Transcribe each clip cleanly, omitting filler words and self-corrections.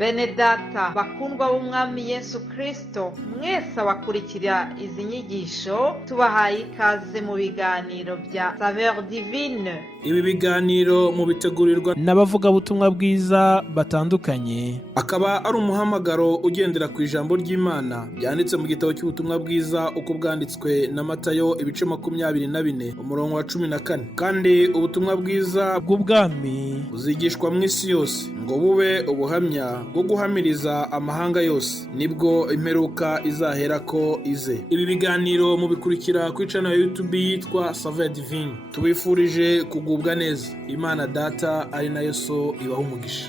Bene data bakundwa b'umwami Yesu Kristo, mwese abakurikira izi nyigisho tubahaye ikaze mu biganiro bya Saveur Divine. Ibi biganiro mu bitegurirwa n'abavugabutumwa bwiza batandukanye, akaba ari umuhamagaro ugendera ku ijambo ry'Imana byanditse mu gitabo cy'ubutumwa bwiza uko bwanditswe na Matayo ibice 24 umurongo wa 14. Kandi ubutumwa bwiza bw'ubwami buzigishwa mu isi yose ngo bube ubuhamya bwo guhamiriza amahanga yose, nibwo imperuka izahera ko ize. Ibi biganiro mubikurikira ku channel ya YouTube yitwa Saveur Divine. Tubifurije kugubwa neza. Imana Data ari nayo So ibaha umugisha.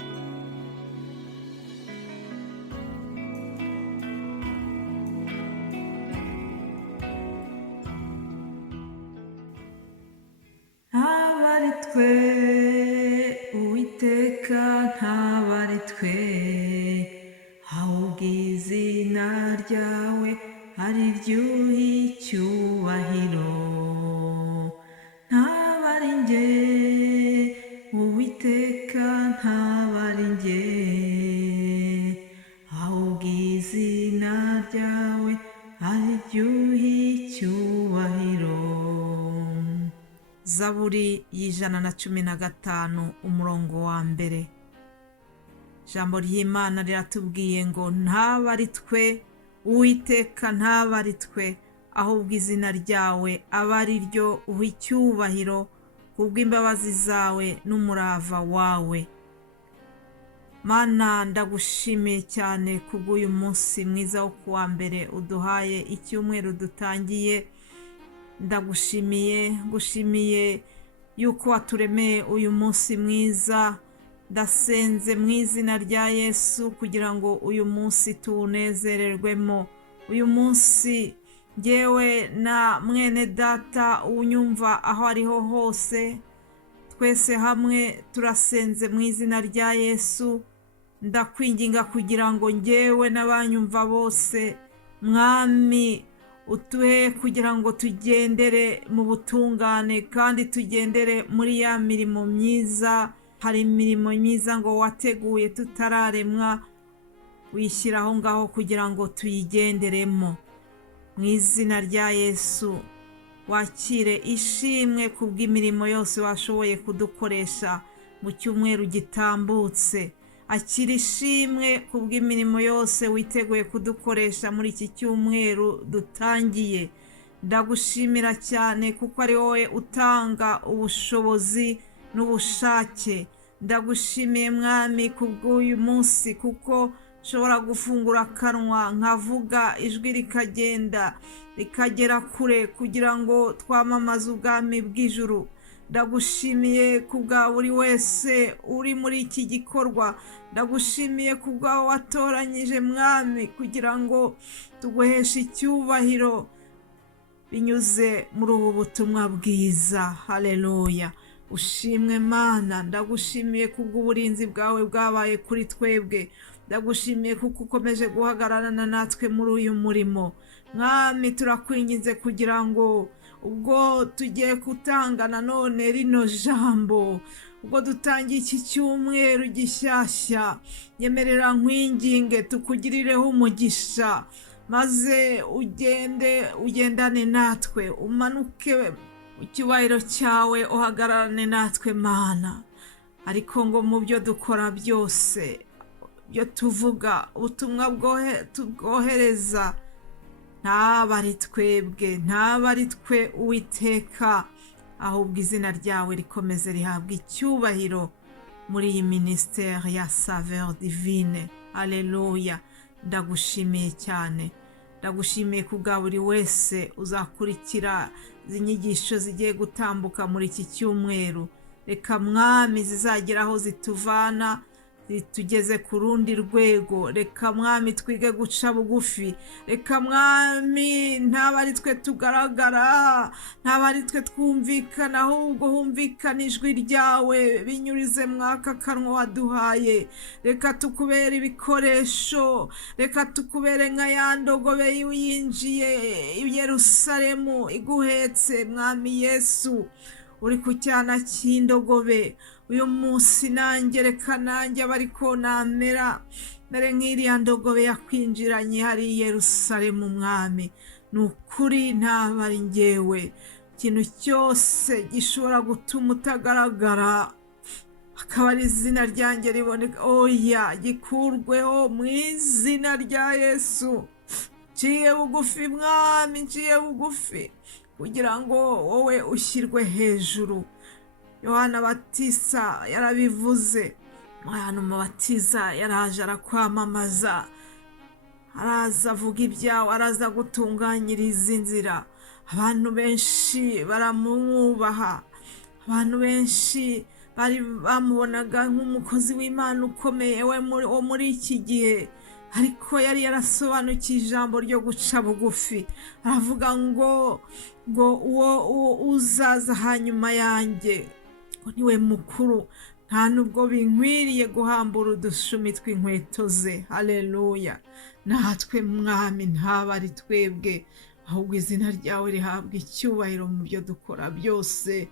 Ntabari twe Uwiteka, ntabari twe, ahubwo izina ryawe ari ry'icyubahiro. Ntabari njye Uwiteka, ntabari njye, ahubwo izina ryawe ari ry'icyubahiro. Zaburi y'115 umurongo wa mbere. Ijambo ry'Imana riratubwiye ngo ntabari twe Uwiteka, ntabari twe, ahubwo izina ryawe aba ari ryo uha icyubahiro kubw'imbabazi zawe n'umurava wawe. Mana, ndagushimiye cyane kubw'uyu munsi mwiza wo kuwa mbere uduhaye, icyumweru dutangiye. Ngushimiye yuko waturemeye uyu munsi mwiza. Ndasenze mu izina rya Yesu kugira ngo uyu munsi tuwunezererwemo. Uyu munsi njyewe na mwene data unyumva aho ariho hose, twese hamwe turasenze mu izina rya Yesu. Ndakwinginga kugira ngo njyewe n'abanyumva bose, Mwami, utuhe kugira ngo tugendere mu butungane kandi tugendere muri ya mirimo myiza. Hari imirimo myiza ngo wateguye tutararemwa, wishyiraho ngaho kugira ngo tuyigenderemo. Mu izina rya Yesu wakire ishimwe kubw'imirimo yose washoboye kudukoresha mu cyumweru gitambutse. Akira ishimwe kubw'imirimo yose witeguye kudukoresha muri iki cyumweru dutangiye. Ndagushimira cyane kuko ari wowe utanga ubushobozi n'ubushake. Ndagushimiye Mwami kubw'uyu munsi kuko nshobora gufungura akanwa nkavuga, ijwi rikagenda rikagera kure kugira ngo twamamaze ubwami bw'ijuru. Ndagushimiye kubwa buri wese uri muri iki gikorwa. Ndagushimiye kubwa watoranyije Mwami kugira ngo tuguheshe icyubahiro binyuze muri ubu butumwa bwiza. Haleluya. Ushimwe Mana. Ndagushimiye kubw'uburinzi bwawe bwabaye kuri twebwe. Ndagushimiye kuko ukomeje guhagararana natwe muri uyu murimo. Mwami, turakwinginze kugira ngo ubwo tugiye gutanga nanone rino jambo, ubwo dutangiye iki cyumweru gishyashya, nyemerera nkwinginge tukugirireho umugisha, maze ugendane natwe, umanuke mu cyubahiro cyawe, uhagararane natwe Mana. Ariko ngo mu byo dukora byose, byo tuvuga, ubutumwa tubwohereza, ntabari twebwe, ntabari twe Uwiteka, ahubwo izina ryawe rikomeze rihabwa icyubahiro muri iyi ministeri ya Saveur Divine. Haleluya. Ndagushimiye cyane. Ndagushimiye kubwa buri wese uzakurikira izi nyigisho zigiye gutambuka muri iki cyumweru. Reka Mwami zizagera aho zituvana, tugeze ku rundi rwego. Reka Mwami twige guca bugufi. Reka Mwami ntabari twe tugaragara, ntabari twe twumvikana, ahubwo humvikana ijwi ryawe binyurize mwaka kanwa waduhaye. Reka tukubere ibikoresho, reka tukubere nka ya ndogobe yinjiye i Yerusalemu iguhetse Mwami Yesu. uri ku cyana cy'indogobe. Uyu munsi nanjye reka nanjye aba ariko namera mere nk'iriya ndogobe yakwinjiranye hari i Yerusalemu mwami. Ni ukuri ntaba ari njyewe. Ikintu cyose gishobora gutuma utagaragara akaba ari izina ryanjye riboneka, oya gikurweho mu izina rya Yesu. Nciye bugufi mwami, nciye bugufi kugira ngo wowe ushyirwe hejuru. Yohana Batisa yarabivuze. Yohana Umubatiza yaraje arakwamamaza, araza avuga ibyawe, araza gutunganyiriza inzira. Abantu benshi baramwubaha, abantu benshi bamubonaga nk'umukozi w'Imana ukomeye wo muri iki gihe, ariko yari yarasobanukiye ijambo ryo guca bugufi. Aravuga ngo uwo uzaza hanyuma yanjye ngo niwe mukuru, nta nubwo binkwiriye guhambura udushumi tw'inkweto ze. Haleluya. Natwe mwami ntaba ari twebwe, ahubwo izina ryawe rihabwa icyubahiro mu byo dukora byose.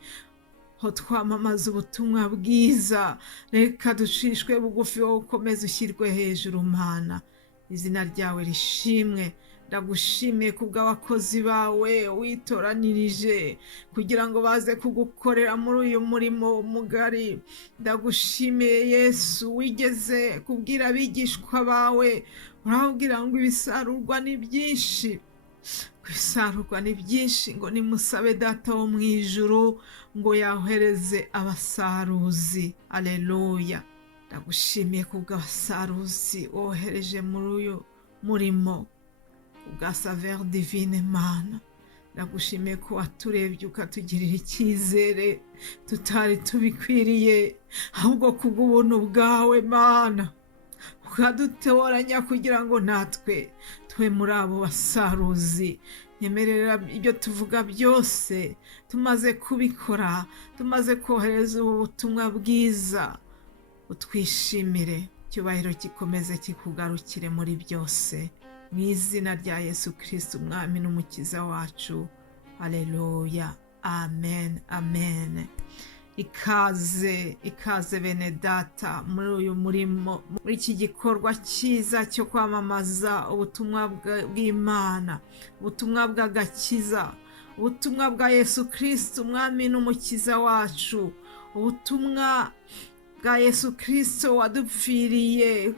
Ho twamamaza ubutumwa bwiza, reka ducishwe bugufi wowe ukomeze ushyirwe hejuru Mana. Izina ryawe rishimwe. Ndagushimiye kubw'abakozi bawe witoranirije kugira ngo baze kugukorera muri uyu murimo mugari. Ndagushimiye Yesu, wigeze kubwira abigishwa bawe urababwira ngo ibisarurwa ni byinshi, ibisarurwa ni byinshi, ngo nimusabe Data wo mu ijuru ngo yahereze abasaruzi. Aleluya. Ndagushimiye kubw'abasaruzi wohereje muri uyu murimo ubwa Saveur Divine Mana. Ndagushimiye ko waturebye ukatugirira icyizere tutari tubikwiriye, ahubwo kubw'ubuntu bwawe Mana ukadutoranya kugira ngo natwe tube muri abo basaruzi. Nyemerera ibyo tuvuga byose tumaze kubikora, tumaze kohereza ubu butumwa bwiza, utwishimire. Icyubahiro gikomeze kikugarukire muri byose, mu izina rya Yesu Kristo umwami n'umukiza wacu. Haleluya. Amen. Amen. Ikaze bene data muri uyu murimo, muri iki gikorwa cyiza cyo kwamamaza ubutumwa bw'Imana, ubutumwa bw'agakiza, ubutumwa bwa Yesu Kristo umwami n'umukiza wacu, ubutumwa bwa Yesu Kristo wadupfiriye.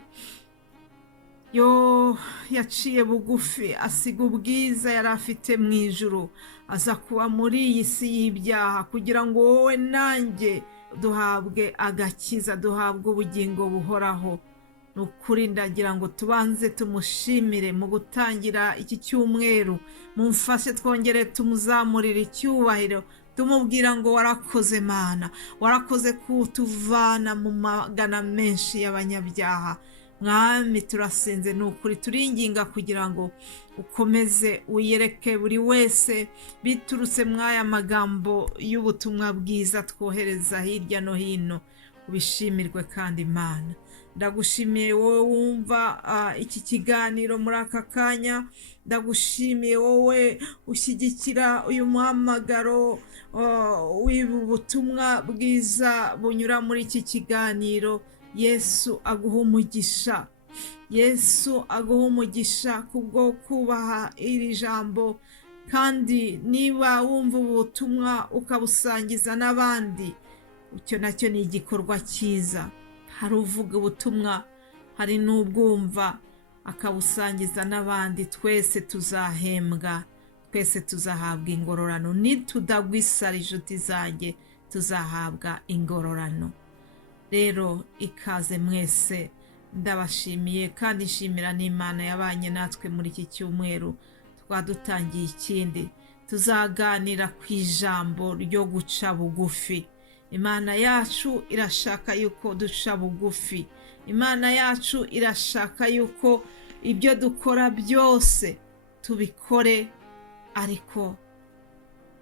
Yaciye bugufi asiga ubwiza yari afite mu ijuru, aza kuba muri iyi si y'ibyaha kugira ngo wowe nanjye duhabwe agakiza, duhabwe ubugingo buhoraho. Ni ukuri ndagira ngo tubanze tumushimire mu gutangira iki cyumweru. Mumfashe twongere tumuzamurire icyubahiro, tumubwira ngo warakoze Mana, warakoze kutuvana mu magana menshi y'abanyabyaha. Mwami turasenze, ni ukuri turinginga kugira ngo ukomeze uyereke buri wese biturutse mw'aya magambo y'ubutumwa bwiza twohereza hirya no hino. Ubishimirwe kandi Mana. Ndagushimiye wowe wumva iki kiganiro muri aka kanya. Ndagushimiye wowe ushyigikira uyu muhamagaro w'ubu butumwa bwiza bunyura muri iki kiganiro. Yesu aguha umugisha. Yesu aguha umugisha kubwo kubaha iri jambo, kandi niba wumva ubutumwa ukabusangiza n'abandi, icyo nacyo ni igikorwa cyiza. Hari uvuga ubutumwa, hari n'ubwumva akabusangiza n'abandi. Twese tuzahembwa, twese tuzahabwa ingororano. Nitudagwisara inshuti zanjye tuzahabwa ingororano. Rero ikaze mwese, ndabashimiye kandi nshimira n'Imana yabanye natwe muri iki cyumweru. Twadutangiye ikindi, tuzaganira ku ijambo ryo guca bugufi. Imana yacu irashaka yuko duca bugufi. Imana yacu irashaka yuko ibyo dukora byose tubikore ariko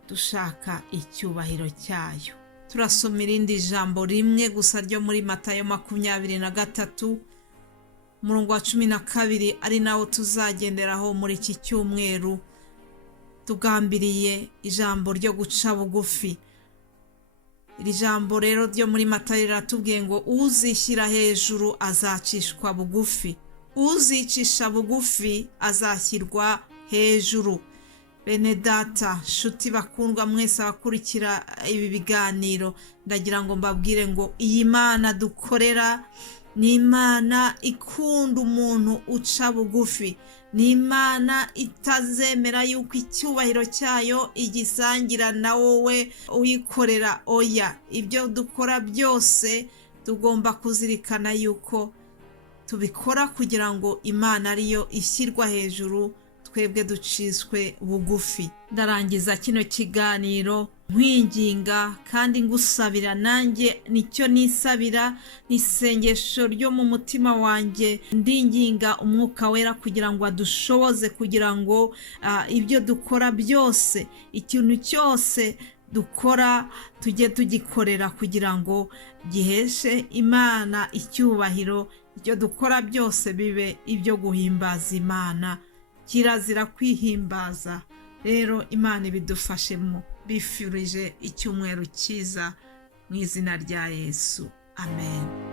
dushaka icyubahiro cyayo. Turasoma irindi jambo rimwe gusa ryo muri Matayo 23 umurongo wa 12, ari nawo tuzagenderaho muri iki cyumweru tugambiriye ijambo ryo guca bugufi. iri jambo rero ryo muri Matayo riratubwiye ngo uzishyira hejuru azacishwa bugufi, uzicisha bugufi azashyirwa hejuru. Bene data, nshuti bakundwa mwese abakurikira ibi biganiro, ndagira ngo mbabwire ngo iyi Mana dukorera ni Imana ikunda umuntu uca bugufi, ni Imana itazemera yuko icyubahiro cyayo igisangira na wowe uyikorera. Oya, ibyo dukora byose tugomba kuzirikana yuko tubikora kugira ngo Imana ariyo ishyirwa hejuru, twebwe duciswe bugufi. Ndarangiza kino kiganiro nkwinginga kandi ngusabira, nanjye nicyo nisabira, n'isengesho ryo mu mutima wanjye, ndinginga Umwuka Wera kugira ngo adushoboze, kugira ngo ibyo dukora byose, ikintu cyose dukora tujye tugikorera kugira ngo giheshe Imana icyubahiro, ibyo dukora byose bibe ibyo guhimbaza Imana. Kirazira kwihimbaza. Rero Imana ibidufashemo. Bifurije icyumweru cyiza mu izina rya Yesu. Amen.